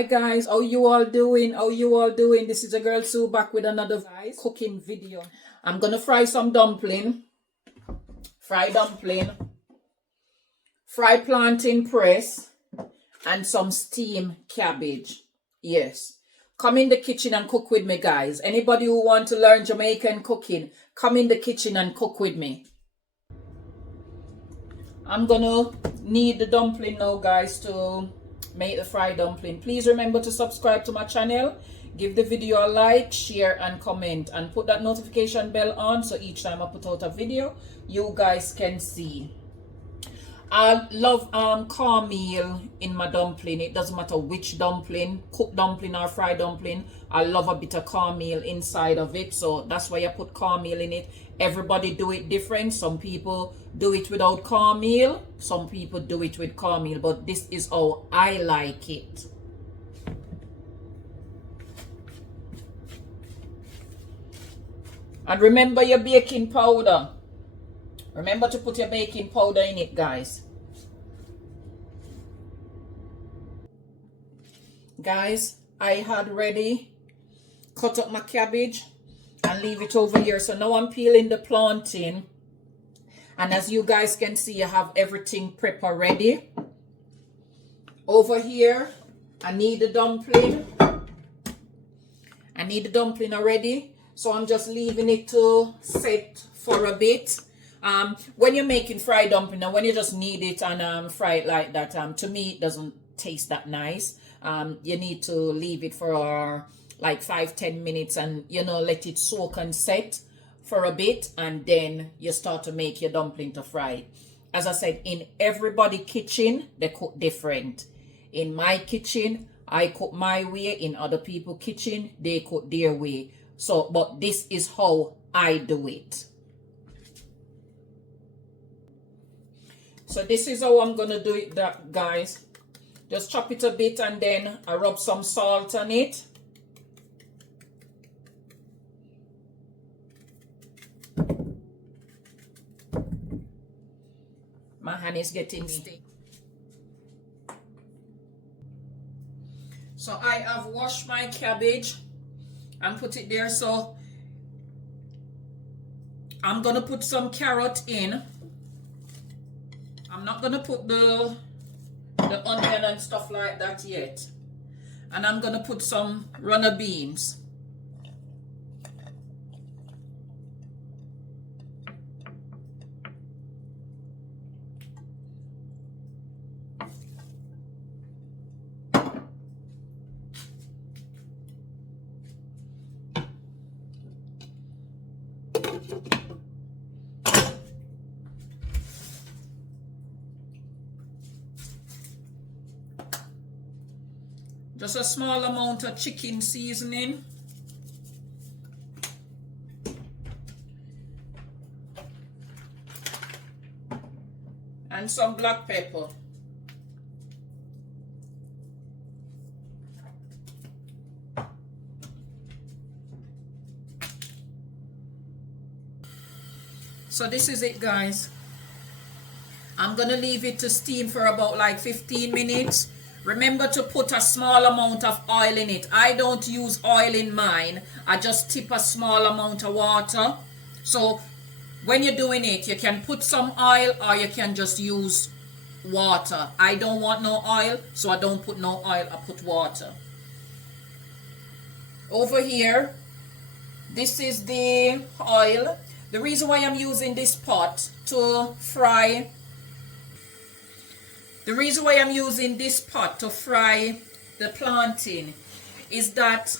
Hi guys, how you all doing? How you all doing? This is a girl Sue back with another cooking video. I'm gonna fry some dumpling, fry plantain press, and some steamed cabbage. Yes. Come in the kitchen and cook with me, guys. Anybody who want to learn Jamaican cooking, come in the kitchen and cook with me. I'm gonna knead the dumpling now, guys, to make the fried dumpling. Please remember to subscribe to my channel, give the video a like, share and comment, and put that notification bell on so each time I put out a video you guys can see. I love cornmeal in my dumpling. It doesn't matter which dumpling, cooked dumpling or fried dumpling. I love a bit of cornmeal inside of it, so that's why I put cornmeal in it. Everybody do it different. Some people do it without cornmeal, some people do it with cornmeal, but this is how I like it. And remember your baking powder. Remember to put your baking powder in it, guys. Guys, I had ready cut up my cabbage and leave it over here. So now I'm peeling the plantain. And as you guys can see, I have everything prepared ready. Over here, I need the dumpling. Already. So I'm just leaving it to set for a bit. When you're making fried dumpling, and when you just knead it and fry it like that, to me it doesn't taste that nice. You need to leave it for like 5-10 minutes and let it soak and set for a bit, and then you start to make your dumpling to fry. As I said, in everybody's kitchen they cook different. In my kitchen I cook my way, in other people's kitchen they cook their way. So but this is how I do it. So this is how I'm gonna do it, that guys. Just chop it a bit and then I rub some salt on it. My hand is getting sticky. So I have washed my cabbage and put it there. So I'm gonna put some carrot in. I'm not gonna put the onion and stuff like that yet. And I'm gonna put some runner beans. Just a small amount of chicken seasoning. And some black pepper. So this is it, guys. I'm gonna leave it to steam for about like 15 minutes. Remember to put a small amount of oil in it. I don't use oil in mine. I just tip a small amount of water. So when you're doing it, you can put some oil or you can just use water. I don't want no oil, so I don't put no oil. I put water. Over here, this is the oil. The reason why I'm using this pot to fry the plantain is that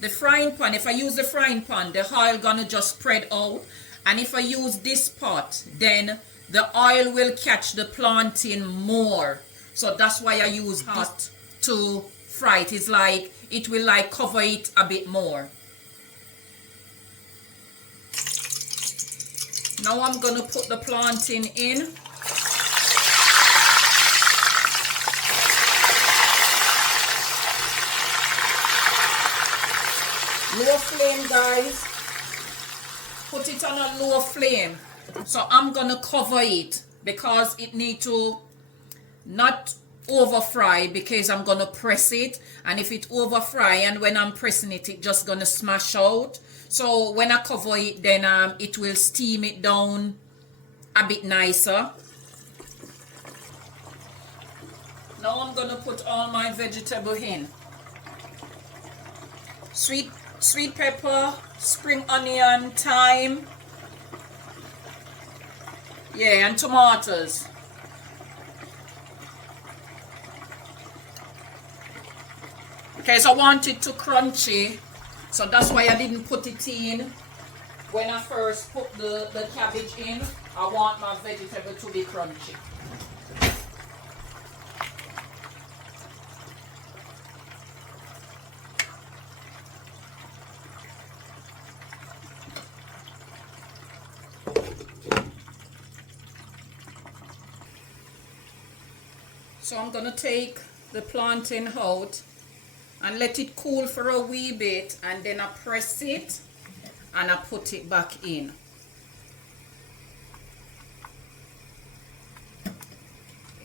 the frying pan, if I use the frying pan, the oil gonna just spread out. And if I use this pot, then the oil will catch the plantain more. So that's why I use hot to fry it. It's like, it will like cover it a bit more. Now I'm gonna put the plantain in. Low flame, guys. Put it on a low flame. So I'm gonna cover it because it need to not over fry because I'm gonna press it, and if it over fry and when I'm pressing it, it just gonna smash out. So when I cover it, then it will steam it down a bit nicer. Now I'm gonna put all my vegetable in. Sweet pepper, spring onion, thyme, yeah, and tomatoes. Okay, so I want it to crunchy, so that's why I didn't put it in when I first put the cabbage in. I want my vegetable to be crunchy. So I'm gonna take the plantain out and let it cool for a wee bit, and then I press it and I put it back in.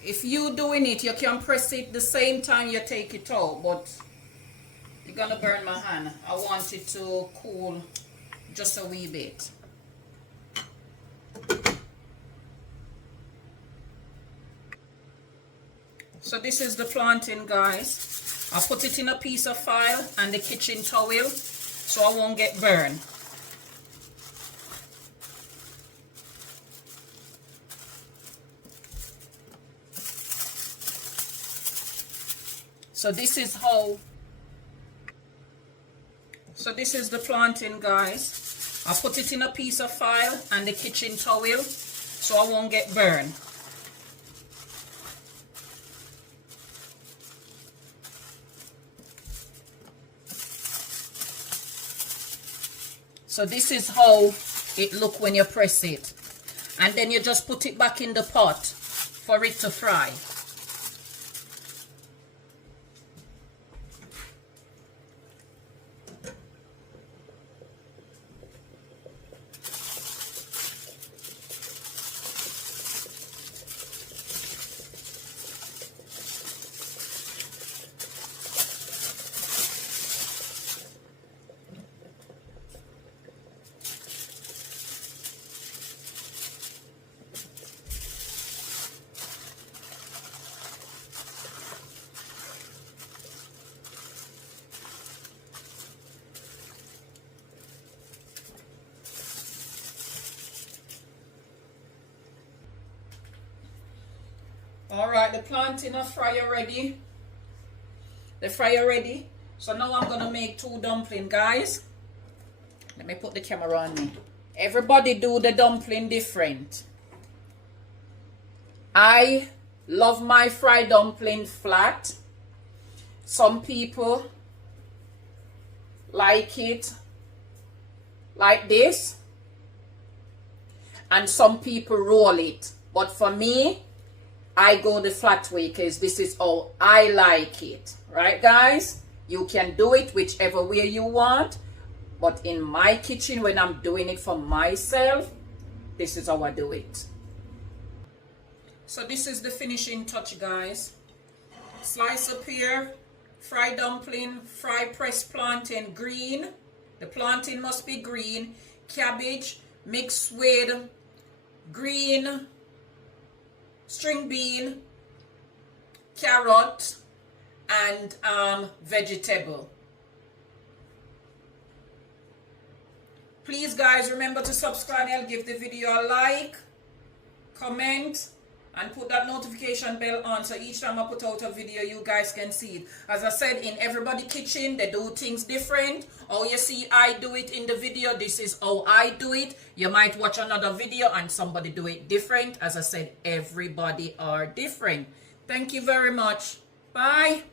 If you doing it, you can press it the same time you take it out, but you're gonna burn my hand. I want it to cool just a wee bit. So this is the plantain, guys. I put it in a piece of foil and the kitchen towel so I won't get burned. So this is the plantain, guys. I put it in a piece of foil and the kitchen towel so I won't get burned. So this is how it look when you press it. And then you just put it back in the pot for it to fry. Alright, the plantain are fry already. The fry already. So now I'm gonna make 2 dumplings, guys. Let me put the camera on me. Everybody do the dumpling different. I love my fried dumpling flat. Some people like it like this, and some people roll it. But for me, I go the flat way because this is how I like it. Right, guys? You can do it whichever way you want. But in my kitchen, when I'm doing it for myself, this is how I do it. So this is the finishing touch, guys. Slice up here, fried dumpling, fried pressed plantain, green. The plantain must be green. Cabbage mixed with green, string bean, carrot, and vegetable. Please, guys, remember to subscribe and give the video a like, comment, and put that notification bell on so each time I put out a video you guys can see it. As I said, in everybody's kitchen they do things different. How you see I do it in the video, this is how I do it. You might watch another video and somebody do it different. As I said, everybody are different. Thank you very much. Bye.